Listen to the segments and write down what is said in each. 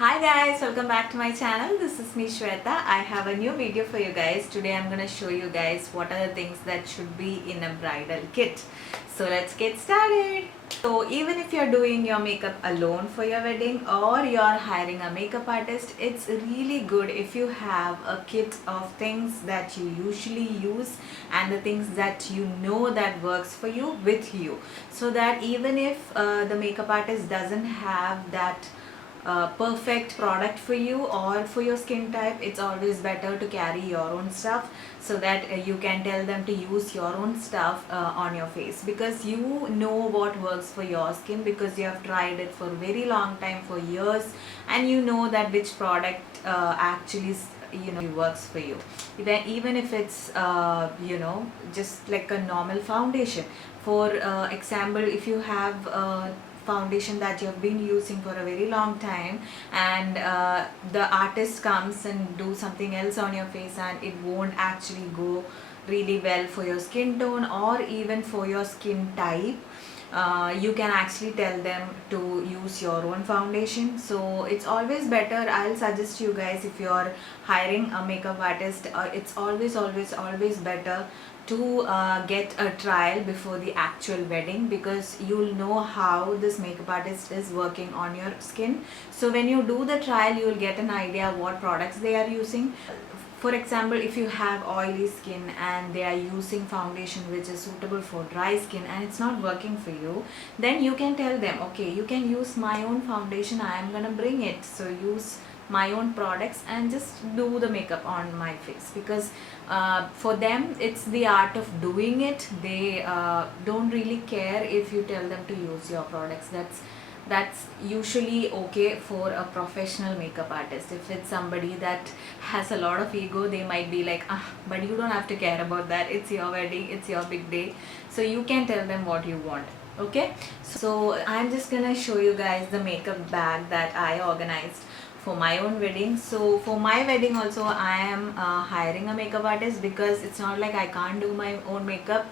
Hi guys, welcome back to my channel. This is me Swetha. I have a new video for you guys. Today I'm gonna show you guys what are the things that should be in a bridal kit. So let's get started. So even if you're doing your makeup alone for your wedding or you're hiring a makeup artist, it's really good if you have a kit of things that you usually use and the things that you know that works for you with you, so that even if the makeup artist doesn't have that perfect product for you or for your skin type, it's always better to carry your own stuff so that you can tell them to use your own stuff on your face, because you know what works for your skin, because you have tried it for a very long time, for years, and you know that which product actually works for you. Even if it's just like a normal foundation. For example, if you have foundation that you have been using for a very long time, and the artist comes and do something else on your face and it won't actually go really well for your skin tone or even for your skin type, you can actually tell them to use your own foundation. So it's always better, I'll suggest you guys, if you're hiring a makeup artist, it's always better to get a trial before the actual wedding, because you'll know how this makeup artist is working on your skin. So when you do the trial, you'll get an idea what products they are using. For example, if you have oily skin and they are using foundation which is suitable for dry skin and it's not working for you, then you can tell them, okay, you can use my own foundation, I am gonna bring it, so use my own products and just do the makeup on my face. Because for them, it's the art of doing it. They don't really care if you tell them to use your products. That's usually okay for a professional makeup artist. If it's somebody that has a lot of ego, they might be like, but you don't have to care about that, it's your wedding, it's your big day, so you can tell them what you want. Okay, so I'm just gonna show you guys the makeup bag that I organized for my own wedding. So for my wedding also, I am hiring a makeup artist, because it's not like I can't do my own makeup,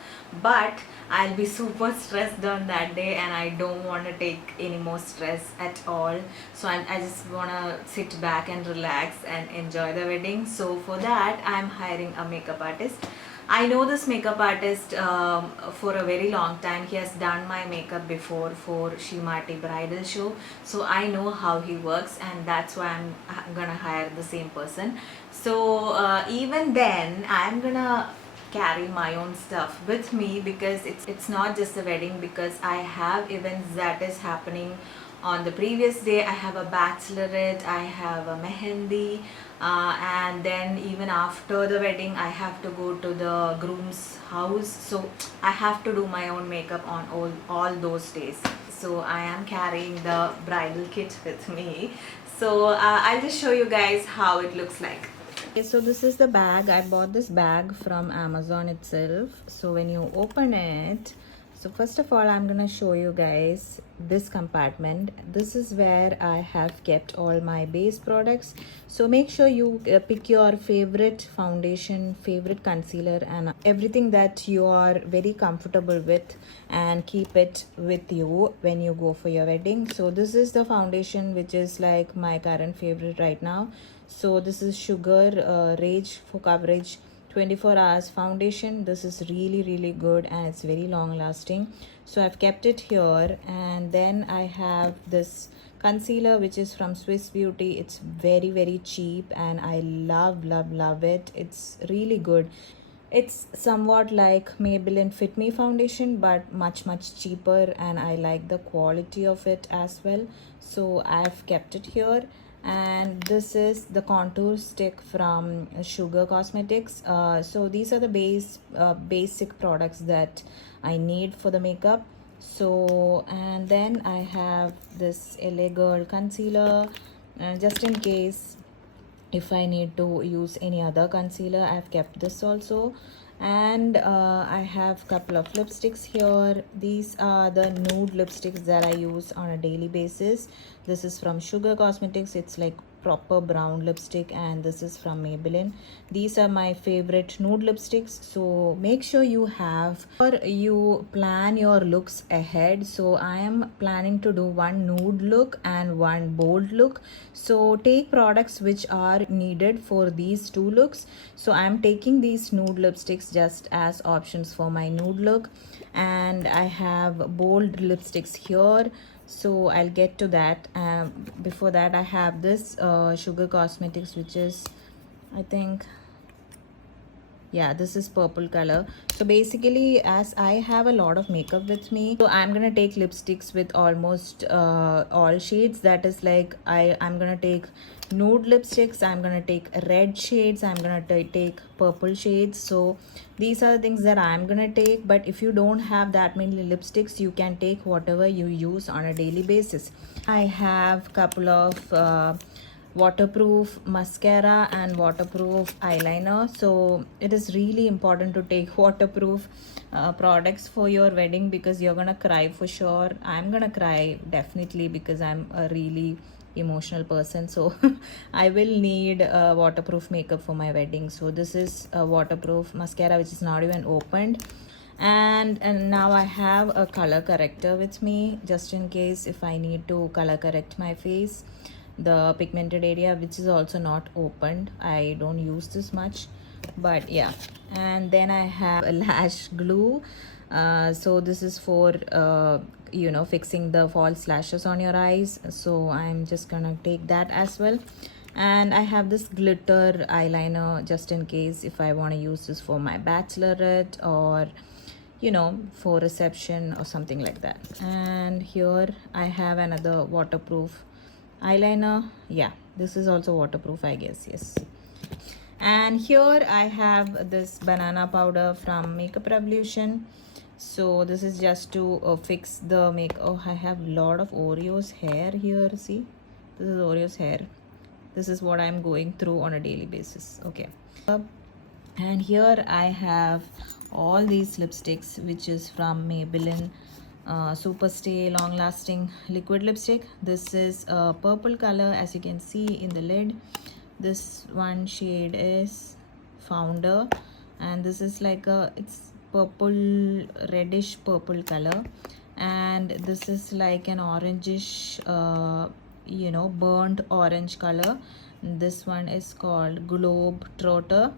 but I'll be super stressed on that day and I don't want to take any more stress at all. So I just want to sit back and relax and enjoy the wedding. So for that, I'm hiring a makeup artist. I know this makeup artist for a very long time. He has done my makeup before for Shimati bridal show. So I know how he works, and that's why I'm gonna hire the same person. So even then, I'm gonna carry my own stuff with me, because it's not just a wedding, because I have events that is happening on the previous day. I have a bachelorette, I have a mehendi, and then even after the wedding I have to go to the groom's house, so I have to do my own makeup on all those days. So I am carrying the bridal kit with me. So I'll just show you guys how it looks like. Okay, so this is the bag. I bought this bag from Amazon itself. So when you open it, so first of all, I'm gonna show you guys this compartment. This is where I have kept all my base products. So make sure you pick your favorite foundation, favorite concealer, and everything that you are very comfortable with, and keep it with you when you go for your wedding. So this is the foundation which is like my current favorite right now. So this is Sugar Rage for Coverage 24 hours foundation. This is really good and it's very long lasting. So I've kept it here. And then I have this concealer which is from Swiss Beauty. It's very cheap and I love it. It's really good. It's somewhat like Maybelline Fit Me foundation, but much cheaper, and I like the quality of it as well. So I've kept it here. And this is the contour stick from Sugar Cosmetics. So these are the basic products that I need for the makeup. So, and then I have this LA Girl concealer, just in case if I need to use any other concealer. I've kept this also. And I have couple of lipsticks here. These are the nude lipsticks that I use on a daily basis. This is from Sugar Cosmetics. It's like proper brown lipstick, and this is from Maybelline. These are my favorite nude lipsticks, so make sure you have or you plan your looks ahead. So I am planning to do one nude look and one bold look, so take products which are needed for these two looks. So I'm taking these nude lipsticks just as options for my nude look, and I have bold lipsticks here, so I'll get to that. Before that, I have this Sugar Cosmetics, which is, I think, yeah, this is purple color. So basically, as I have a lot of makeup with me, so I'm gonna take lipsticks with almost all shades. That is like, I'm gonna take nude lipsticks, I'm gonna take red shades, I'm gonna take purple shades. So these are the things that I'm gonna take. But if you don't have that many lipsticks, you can take whatever you use on a daily basis. I have couple of waterproof mascara and waterproof eyeliner. So it is really important to take waterproof products for your wedding, because you're gonna cry for sure. I'm gonna cry definitely, because I'm a really emotional person, so I will need waterproof makeup for my wedding. So this is a waterproof mascara which is not even opened, and now I have a color corrector with me, just in case if I need to color correct my face, the pigmented area, which is also not opened. I don't use this much, but yeah. And then I have a lash glue. So this is for fixing the false lashes on your eyes, so I'm just gonna take that as well. And I have this glitter eyeliner, just in case if I want to use this for my bachelorette, or for reception or something like that. And here I have another waterproof eyeliner. Yeah, this is also waterproof, I guess. Yes. And here I have this banana powder from Makeup Revolution. So this is just to fix the make. Oh, I have a lot of Oreo's hair here. See, this is Oreo's hair. This is what I'm going through on a daily basis. Okay. And here I have all these lipsticks, which is from Maybelline Super Stay Long Lasting Liquid Lipstick. This is a purple color, as you can see in the lid. This one shade is Founder, and this is like it's purple, reddish purple color, and this is like an orangish burnt orange color. This one is called Globe Trotter,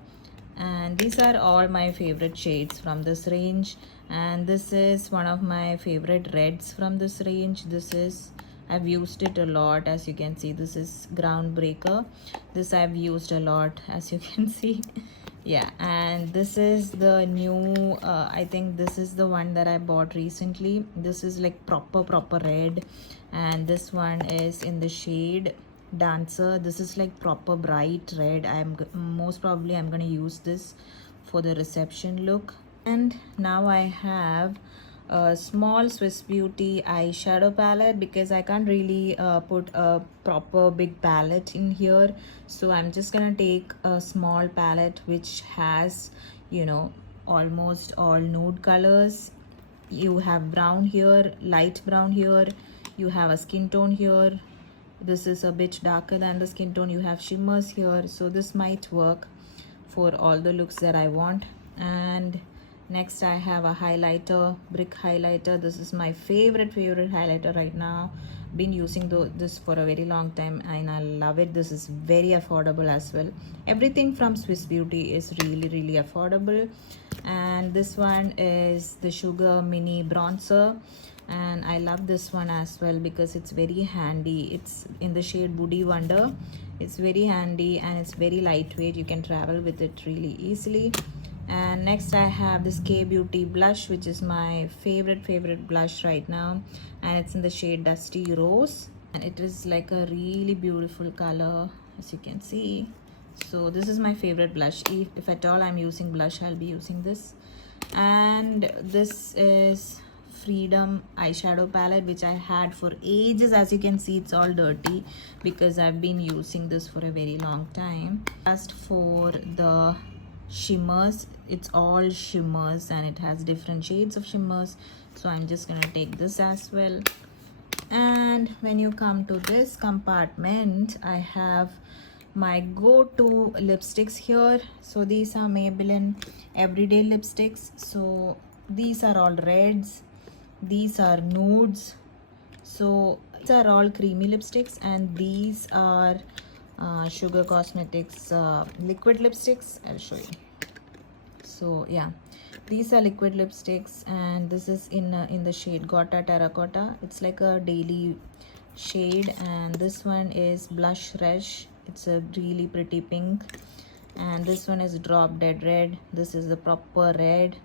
and these are all my favorite shades from this range. And this is one of my favorite reds from this range. This is, I've used it a lot, as you can see. This is Groundbreaker. This I've used a lot, as you can see. Yeah, and this is the new I think this is the one that I bought recently. This is like proper red, and this one is in the shade Dancer. This is like proper bright red. I'm gonna use this for the reception look. And now I have a small Swiss Beauty eyeshadow palette, because I can't really put a proper big palette in here. So I'm just gonna take a small palette which has almost all nude colors. You have brown here, light brown here, you have a skin tone here. This is a bit darker than the skin tone. You have shimmers here, so this might work for all the looks that I want. And next I have a highlighter, brick highlighter. This is my favorite highlighter right now. Been using this for a very long time, and I love it. This is very affordable as well. Everything from Swiss Beauty is really affordable. And this one is the Sugar Mini Bronzer, and I love this one as well because it's very handy. It's in the shade Woody Wonder. It's very handy and it's very lightweight. You can travel with it really easily. And next I have this K Beauty blush, which is my favorite blush right now, and it's in the shade Dusty Rose, and it is like a really beautiful color, as you can see. So this is my favorite blush. If at all I'm using blush, I'll be using this. And this is Freedom eyeshadow palette, which I had for ages. As you can see, it's all dirty because I've been using this for a very long time. Just for the shimmers, it's all shimmers and it has different shades of shimmers, so I'm just gonna take this as well. And when you come to this compartment, I have my go-to lipsticks here. So these are Maybelline everyday lipsticks. So these are all reds, these are nudes. So these are all creamy lipsticks, and these are Sugar Cosmetics liquid lipsticks. I'll show you. So yeah, these are liquid lipsticks, and this is in the shade Gotta Terracotta. It's like a daily shade, and this one is Blush Rush. It's a really pretty pink, and this one is Drop Dead Red. This is the proper red,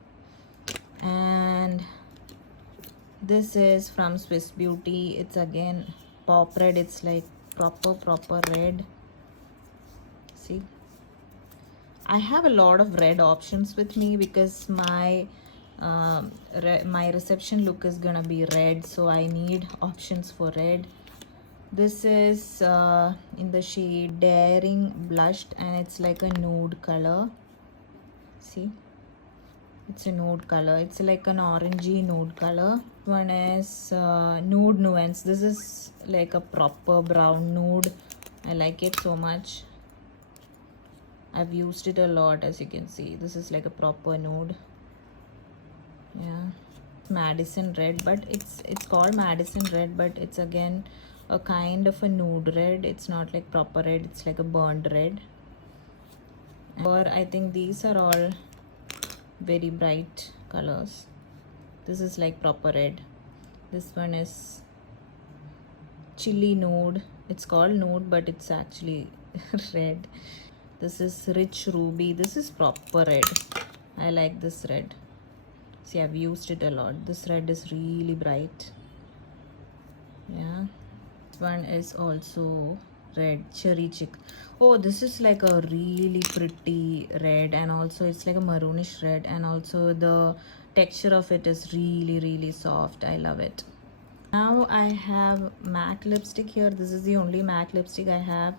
and this is from Swiss Beauty. It's again pop red. It's like proper red. See, I have a lot of red options with me because my my reception look is gonna be red, so I need options for red. This is in the shade Daring Blushed, and it's like a nude color. See, it's a nude color. It's like an orangey nude color. One is Nude Nuance. This is like a proper brown nude. I like it so much. I've used it a lot, as you can see. This is like a proper nude. Yeah, Madison Red, but it's called Madison Red, but it's again a kind of a nude red. It's not like proper red. It's like a burnt red. Or I think these are all very bright colors. This is like proper red. This one is Chili Nude. It's called nude, but it's actually red. This is Rich Ruby. This is proper red. I like this red. See, I've used it a lot. This red is really bright. Yeah. This one is also red, Cherry Chick. Oh, this is like a really pretty red, and also it's like a maroonish red, and also the texture of it is really soft. I love it. Now I have MAC lipstick here. This is the only MAC lipstick I have.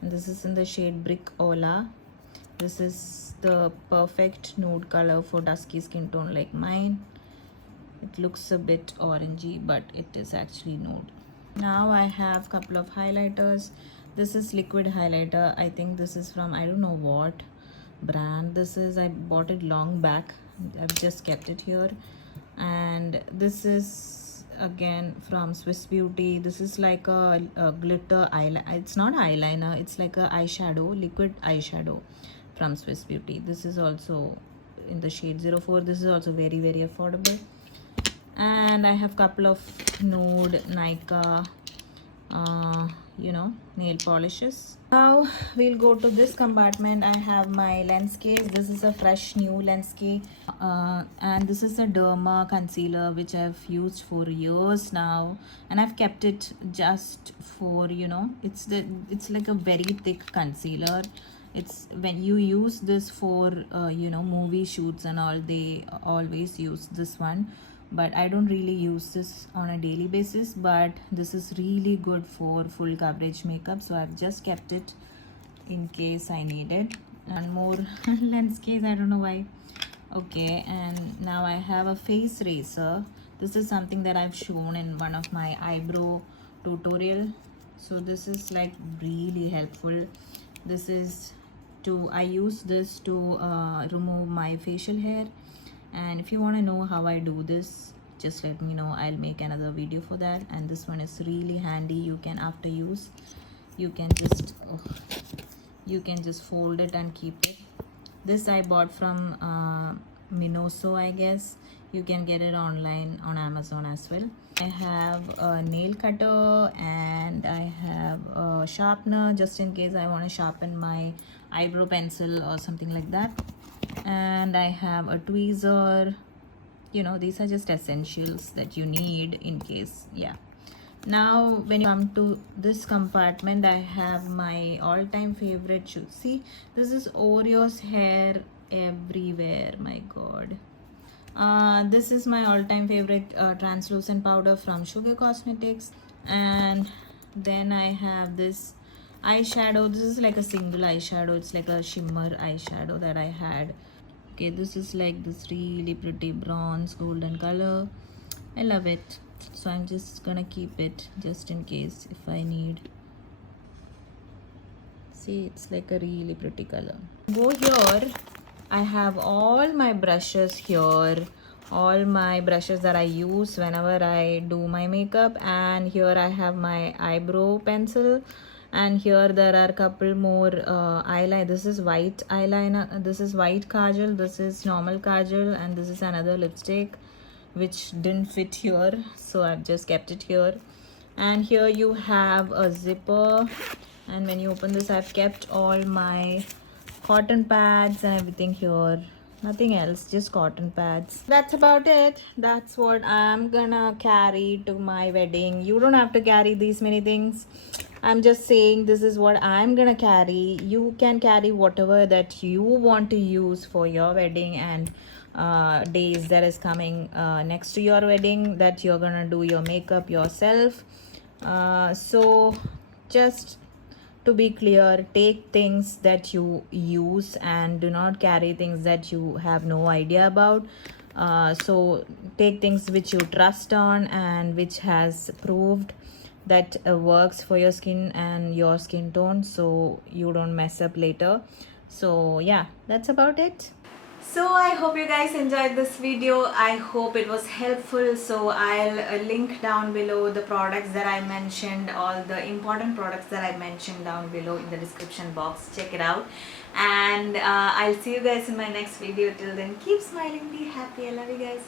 And this is in the shade Brick Ola. This is the perfect nude color for dusky skin tone like mine. It looks a bit orangey, but it is actually nude. Now I have a couple of highlighters. This is liquid highlighter. I think this is from, I don't know what brand this is. I bought it long back. I've just kept it here. And this is again from Swiss Beauty. This is like a glitter eyeliner. It's not eyeliner, it's like a eyeshadow, liquid eyeshadow from Swiss Beauty. This is also in the shade 04. This is also very affordable. And I have couple of nude Nika nail polishes. Now we'll go to this compartment. I have my lens case. This is a fresh new lens case, and this is a Derma concealer which I've used for years now, and I've kept it just for it's like a very thick concealer. It's when you use this for movie shoots and all, they always use this one, but I don't really use this on a daily basis. But this is really good for full coverage makeup, so I've just kept it in case I need it. And more lens case, I don't know why. Okay, and now I have a face eraser. This is something that I've shown in one of my eyebrow tutorial, so this is like really helpful. This is I use this to remove my facial hair. And if you want to know how I do this, just let me know. I'll make another video for that. And this one is really handy. You can, after use, you can just fold it and keep it. This I bought from Minoso, I guess. You can get it online on Amazon as well. I have a nail cutter, and I have a sharpener just in case I want to sharpen my eyebrow pencil or something like that. And I have a tweezer. These are just essentials that you need in case. Yeah. Now when you come to this compartment, I have my all-time favorite shoes. See, this is Oreo's hair everywhere, my god. This is my all-time favorite translucent powder from Sugar Cosmetics. And then I have this eyeshadow. This is like a single eyeshadow. It's like a shimmer eyeshadow that I had. Okay, this is like this really pretty bronze golden color. I love it. so I'm just gonna keep it just in case if I need. See, it's like a really pretty color. Go here, I have all my brushes here, all my brushes that I use whenever I do my makeup, and here I have my eyebrow pencil, and here there are a couple more eyeliner. This is white eyeliner, this is white kajal, this is normal kajal, and this is another lipstick which didn't fit here, so I've just kept it here. And here you have a zipper, and when you open this, I've kept all my cotton pads and everything here. Nothing else, just cotton pads. That's about it. That's what I'm gonna carry to my wedding. You don't have to carry these many things. I'm just saying this is what I'm gonna carry. You can carry whatever that you want to use for your wedding and days that is coming next to your wedding, that you're gonna do your makeup yourself. So just to be clear, take things that you use and do not carry things that you have no idea about. So take things which you trust on and which has proved that works for your skin and your skin tone, so you don't mess up later. So yeah, that's about it. So I hope you guys enjoyed this video. I hope it was helpful. So I'll link down below the products that I mentioned, all the important products that I mentioned down below in the description box. Check it out. And I'll see you guys in my next video. Till then, keep smiling, be happy. I love you guys.